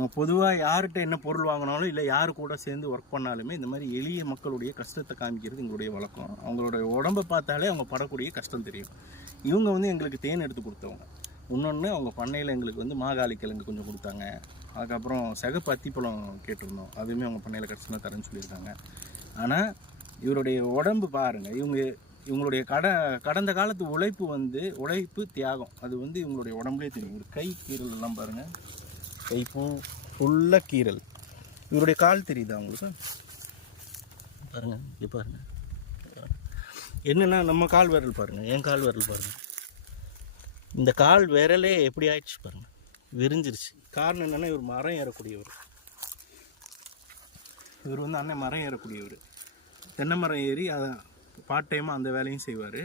நம்ம பொதுவாக யார்கிட்ட என்ன பொருள் வாங்கினாலும் இல்லை யார் கூட சேர்ந்து ஒர்க் பண்ணாலுமே இந்த மாதிரி எளிய மக்களுடைய கஷ்டத்தை காமிக்கிறது எங்களுடைய வழக்கம். அவங்களோட உடம்பை பார்த்தாலே அவங்க படக்கூடிய கஷ்டம் தெரியும். இவங்க வந்து எங்களுக்கு தேன் எடுத்து கொடுத்தவங்க. இன்னொன்று அவங்க பண்ணையில் எங்களுக்கு வந்து மாகாளி கிழங்கு கொஞ்சம் கொடுத்தாங்க. அதுக்கப்புறம் சிகப்பு அத்திப்பழம் கேட்டிருந்தோம். அதுவுமே அவங்க பண்ணையில் கடைசியாக தரேன்னு சொல்லியிருக்காங்க. ஆனால் இவருடைய உடம்பு பாருங்கள் இவங்க இவங்களுடைய கட கடந்த காலத்து உழைப்பு வந்து உழைப்பு தியாகம். அது வந்து இவங்களுடைய உடம்புலேயே தெரியும். கை கீரல் எல்லாம் பாருங்கள் கை ஃபுல்லாக கீரல் இவருடைய கால் தெரியுதா உங்களுக்கு? பாருங்கள் இது பாருங்கள் என்னென்னா நம்ம கால் விரல் பாருங்கள் என் கால் விரல் பாருங்கள் இந்த கால் விரலே எப்படி ஆயிடுச்சு பாருங்கள் விரிஞ்சிருச்சு. காரணம் என்னன்னா இவர் மரம் ஏறக்கூடியவர். இவர் வந்து அண்ணன் மரம் ஏறக்கூடியவர். தென்னை மரம் ஏறி அதை பார்ட் டைமாக அந்த வேலையும் செய்வார்.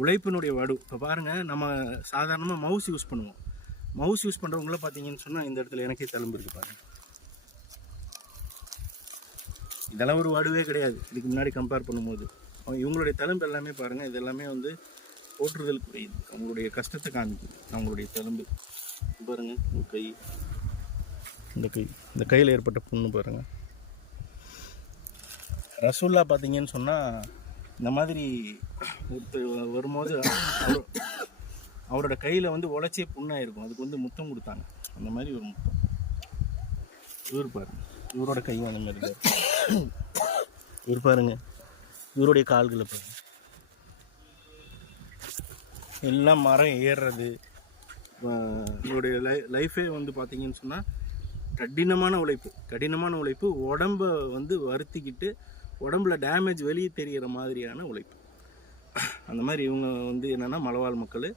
உழைப்பினுடைய வடு. இப்போ பாருங்கள் நம்ம சாதாரணமாக மவுஸ் யூஸ் பண்ணுவோம். மவுஸ் யூஸ் பண்ணுறவங்கள பார்த்தீங்கன்னு சொன்னால் இந்த இடத்துல எனக்கே தழும்பு இருக்குது பாருங்கள் இதெல்லாம் ஒரு வடுவே கிடையாது. இதுக்கு முன்னாடி கம்பேர் பண்ணும்போது. அவங்க இவங்களுடைய தழும்பு எல்லாமே பாருங்கள் இது எல்லாமே வந்து போற்றுதலுக்குரியது அவங்களுடைய கஷ்டத்தை காமிக்கும் அவங்களுடைய தழும்பு. பாருங்கள் இந்த கை. இந்த கை. இந்த கையில் ஏற்பட்ட புண்ணு பாருங்கள் ரசூல்லா பார்த்தீங்கன்னு சொன்னால் இந்த மாதிரி ஒருத்தர் வரும்போது அவரோட கையில் வந்து உழைச்சே புண்ணாயிருக்கும் அதுக்கு வந்து முத்தம் கொடுத்தாங்க. அந்த மாதிரி ஒரு முத்தம். இவர் பாருங்க. இவரோட கை அந்த மாதிரி. தான் இவர் பாருங்க. இவருடைய கால்களை பாருங்க. எல்லாம் மரம் ஏறுறது. இவருடைய லை லைஃபே வந்து பார்த்தீங்கன்னு சொன்னால் கடினமான உழைப்பு. கடினமான உழைப்பு. உடம்ப வந்து வருத்திக்கிட்டு உடம்புல டேமேஜ் வெளியே தெரிகிற மாதிரியான உழைப்பு. அந்த மாதிரி இவங்க வந்து என்னென்னா மலவாழ் மக்கள்.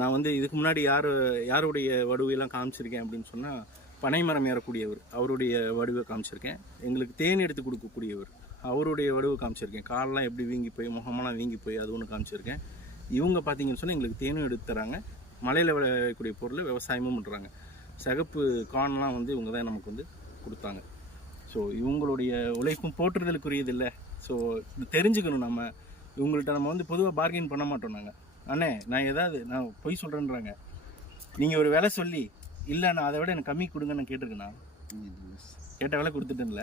நான் வந்து இதுக்கு முன்னாடி யார் யாருடைய வடுவையெல்லாம் காமிச்சிருக்கேன் அப்படின்னு சொன்னால் பனைமரம் ஏறக்கூடியவர் அவருடைய வடுவை காமிச்சிருக்கேன். எங்களுக்கு தேன் எடுத்து கொடுக்கக்கூடியவர் அவருடைய வடுவை காமிச்சிருக்கேன். காலெலாம் எப்படி வீங்கி போய் முகமெல்லாம் வீங்கி போய் அது ஒன்று காமிச்சிருக்கேன். இவங்க பார்த்தீங்கன்னு சொன்னால் எங்களுக்கு தேனும் எடுத்து தராங்க. மலையில் விளையக்கூடிய பொருளை விவசாயமும் பண்ணுறாங்க சிகப்பு கான்லாம் வந்து இவங்க தான் நமக்கு வந்து கொடுத்தாங்க. ஸோ இவங்களுடைய உழைப்பும் போற்றுதலுக்குரியது இல்லை ஸோ தெரிஞ்சுக்கணும் நம்ம. இவங்கள்ட்ட நம்ம வந்து பொதுவாக பார்கெயின் பண்ண மாட்டோம் நாங்கள் அண்ணே நான் ஏதாவது நான் பொய் சொல்கிறேன்றாங்க நீங்கள் ஒரு விலை சொல்லி இல்லை நான் அதை விட எனக்கு கம்மி கொடுங்க நான் கேட்டிருக்கேண்ணா கேட்ட விலை கொடுத்துட்டேன்ல.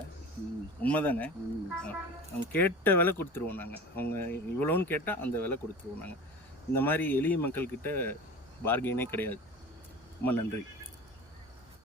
உண்மைதானே? Okay. அவங்க கேட்ட விலை கொடுத்துருவோம் நாங்கள் அவங்க இவ்வளோன்னு கேட்டால் அந்த விலை கொடுத்துருவோம் நாங்கள் இந்த மாதிரி எளிய மக்கள்கிட்ட பார்கெயினே கிடையாது. ரொம்ப நன்றி.